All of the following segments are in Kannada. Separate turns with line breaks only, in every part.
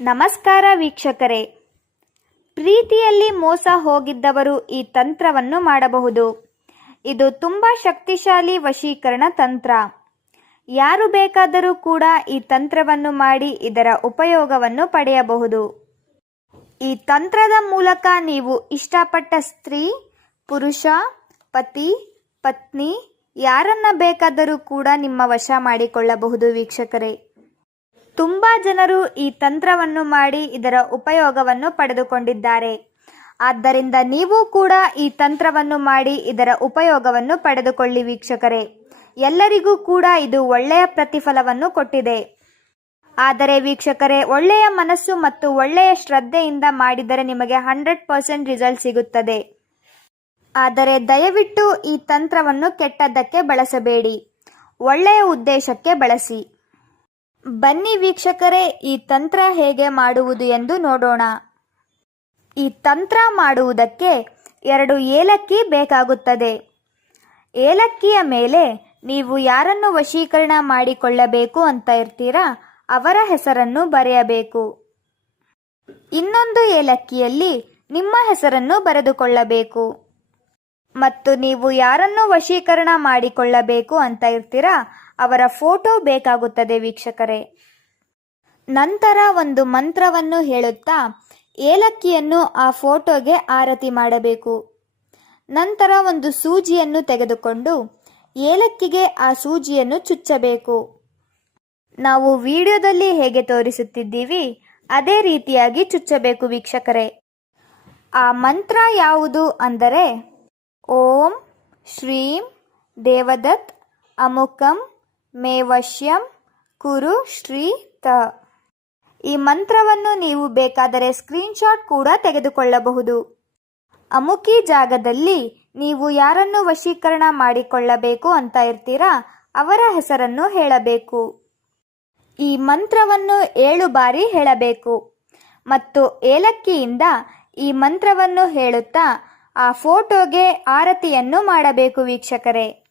ನಮಸ್ಕಾರ ವೀಕ್ಷಕರೇ. ಪ್ರೀತಿಯಲ್ಲಿ ಮೋಸ ಹೋಗಿದ್ದವರು ಈ ತಂತ್ರವನ್ನು ಮಾಡಬಹುದು. ಇದು ತುಂಬ ಶಕ್ತಿಶಾಲಿ ವಶೀಕರಣ ತಂತ್ರ. ಯಾರು ಬೇಕಾದರೂ ಕೂಡ ಈ ತಂತ್ರವನ್ನು ಮಾಡಿ ಇದರ ಉಪಯೋಗವನ್ನು ಪಡೆಯಬಹುದು. ಈ ತಂತ್ರದ ಮೂಲಕ ನೀವು ಇಷ್ಟಪಟ್ಟ ಸ್ತ್ರೀ, ಪುರುಷ, ಪತಿ, ಪತ್ನಿ, ಯಾರನ್ನ ಬೇಕಾದರೂ ಕೂಡ ನಿಮ್ಮ ವಶ ಮಾಡಿಕೊಳ್ಳಬಹುದು ವೀಕ್ಷಕರೇ. ತುಂಬಾ ಜನರು ಈ ತಂತ್ರವನ್ನು ಮಾಡಿ ಇದರ ಉಪಯೋಗವನ್ನು ಪಡೆದುಕೊಂಡಿದ್ದಾರೆ. ಆದ್ದರಿಂದ ನೀವು ಕೂಡ ಈ ತಂತ್ರವನ್ನು ಮಾಡಿ ಇದರ ಉಪಯೋಗವನ್ನು ಪಡೆದುಕೊಳ್ಳಿ ವೀಕ್ಷಕರೇ. ಎಲ್ಲರಿಗೂ ಕೂಡ ಇದು ಒಳ್ಳೆಯ ಪ್ರತಿಫಲವನ್ನು ಕೊಟ್ಟಿದೆ. ಆದರೆ ವೀಕ್ಷಕರೇ, ಒಳ್ಳೆಯ ಮನಸ್ಸು ಮತ್ತು ಒಳ್ಳೆಯ ಶ್ರದ್ಧೆಯಿಂದ ಮಾಡಿದರೆ ನಿಮಗೆ ಹಂಡ್ರೆಡ್ ಪರ್ಸೆಂಟ್ ರಿಸಲ್ಟ್ ಸಿಗುತ್ತದೆ. ಆದರೆ ದಯವಿಟ್ಟು ಈ ತಂತ್ರವನ್ನು ಕೆಟ್ಟದ್ದಕ್ಕೆ ಬಳಸಬೇಡಿ. ಒಳ್ಳೆಯ ಉದ್ದೇಶಕ್ಕೆ ಬಳಸಿ. ಬನ್ನಿ ವೀಕ್ಷಕರೇ, ಈ ತಂತ್ರ ಹೇಗೆ ಮಾಡುವುದು ಎಂದು ನೋಡೋಣ. ಈ ತಂತ್ರ ಮಾಡುವುದಕ್ಕೆ ಎರಡು ಏಲಕ್ಕಿ ಬೇಕಾಗುತ್ತದೆ. ಏಲಕ್ಕಿಯ ಮೇಲೆ ನೀವು ಯಾರನ್ನು ವಶೀಕರಣ ಮಾಡಿಕೊಳ್ಳಬೇಕು ಅಂತ ಇರ್ತೀರಾ, ಅವರ ಹೆಸರನ್ನು ಬರೆಯಬೇಕು. ಇನ್ನೊಂದು ಏಲಕ್ಕಿಯಲ್ಲಿ ನಿಮ್ಮ ಹೆಸರನ್ನು ಬರೆದುಕೊಳ್ಳಬೇಕು. ಮತ್ತು ನೀವು ಯಾರನ್ನು ವಶೀಕರಣ ಮಾಡಿಕೊಳ್ಳಬೇಕು ಅಂತ ಇರ್ತೀರಾ? ಅವರ ಫೋಟೋ ಬೇಕಾಗುತ್ತದೆ ವೀಕ್ಷಕರೇ. ನಂತರ ಒಂದು ಮಂತ್ರವನ್ನು ಹೇಳುತ್ತಾ, ಏಲಕ್ಕಿಯನ್ನು ಆ ಫೋಟೋಗೆ ಆರತಿ ಮಾಡಬೇಕು. ನಂತರ ಒಂದು ಸೂಜಿಯನ್ನು ತೆಗೆದುಕೊಂಡು ಏಲಕ್ಕಿಗೆ ಆ ಸೂಜಿಯನ್ನು ಚುಚ್ಚಬೇಕು. ನಾವು ವಿಡಿಯೋದಲ್ಲಿ ಹೇಗೆ ತೋರಿಸುತ್ತಿದ್ದೀವಿ, ಅದೇ ರೀತಿಯಾಗಿ ಚುಚ್ಚಬೇಕು ವೀಕ್ಷಕರೇ. ಆ ಮಂತ್ರ ಯಾವುದು ಅಂದರೆ ಓಂ ಶ್ರೀಂ ದೇವದತ್ ಅಮುಕಂ ಮೇವಶ್ಯಂ ಕುರು ಶ್ರೀ ತ ಈ ಮಂತ್ರವನ್ನು ನೀವು ಬೇಕಾದರೆ ಸ್ಕ್ರೀನ್ಶಾಟ್ ಕೂಡ ತೆಗೆದುಕೊಳ್ಳಬಹುದು. ಅಮುಕಿ ಜಾಗದಲ್ಲಿ ನೀವು ಯಾರನ್ನು ವಶೀಕರಣ ಮಾಡಿಕೊಳ್ಳಬೇಕು ಅಂತ ಇರ್ತೀರಾ, ಅವರ ಹೆಸರನ್ನು ಹೇಳಬೇಕು. ಈ ಮಂತ್ರವನ್ನು ಏಳು ಬಾರಿ ಹೇಳಬೇಕು ಮತ್ತು ಏಲಕ್ಕಿಯಿಂದ ಈ ಮಂತ್ರವನ್ನು ಹೇಳುತ್ತಾ ಆ ಫೋಟೋಗೆ ಆರತಿಯನ್ನು ಮಾಡಬೇಕು ವೀಕ್ಷಕರೇ.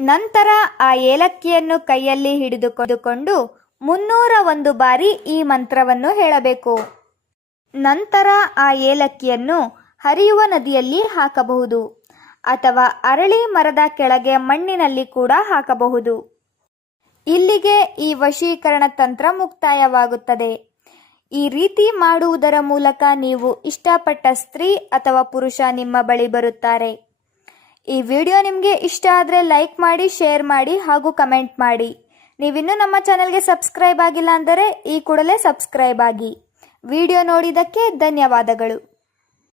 ನಂತರ ಆ ಏಲಕ್ಕಿಯನ್ನು ಕೈಯಲ್ಲಿ ಹಿಡಿದುಕೊಂಡುಕೊಂಡು ಮುನ್ನೂರ ಒಂದು ಬಾರಿ ಈ ಮಂತ್ರವನ್ನು ಹೇಳಬೇಕು. ನಂತರ ಆ ಏಲಕ್ಕಿಯನ್ನು ಹರಿಯುವ ನದಿಯಲ್ಲಿ ಹಾಕಬಹುದು ಅಥವಾ ಅರಳಿ ಮರದ ಕೆಳಗೆ ಮಣ್ಣಿನಲ್ಲಿ ಕೂಡ ಹಾಕಬಹುದು. ಇಲ್ಲಿಗೆ ಈ ವಶೀಕರಣ ತಂತ್ರ ಮುಕ್ತಾಯವಾಗುತ್ತದೆ. ಈ ರೀತಿ ಮಾಡುವುದರ ಮೂಲಕ ನೀವು ಇಷ್ಟಪಟ್ಟ ಸ್ತ್ರೀ ಅಥವಾ ಪುರುಷ ನಿಮ್ಮ ಬಳಿ ಬರುತ್ತಾರೆ. ಈ ವಿಡಿಯೋ ನಿಮಗೆ ಇಷ್ಟ ಆದರೆ ಲೈಕ್ ಮಾಡಿ, ಶೇರ್ ಮಾಡಿ ಹಾಗೂ ಕಮೆಂಟ್ ಮಾಡಿ. ನೀವಿನ್ನೂ ನಮ್ಮ ಚಾನೆಲ್ಗೆ ಸಬ್ಸ್ಕ್ರೈಬ್ ಆಗಿಲ್ಲ ಅಂದರೆ ಈ ಕೂಡಲೇ ಸಬ್ಸ್ಕ್ರೈಬ್ ಆಗಿ. ವಿಡಿಯೋ ನೋಡಿದ್ದಕ್ಕೆ ಧನ್ಯವಾದಗಳು.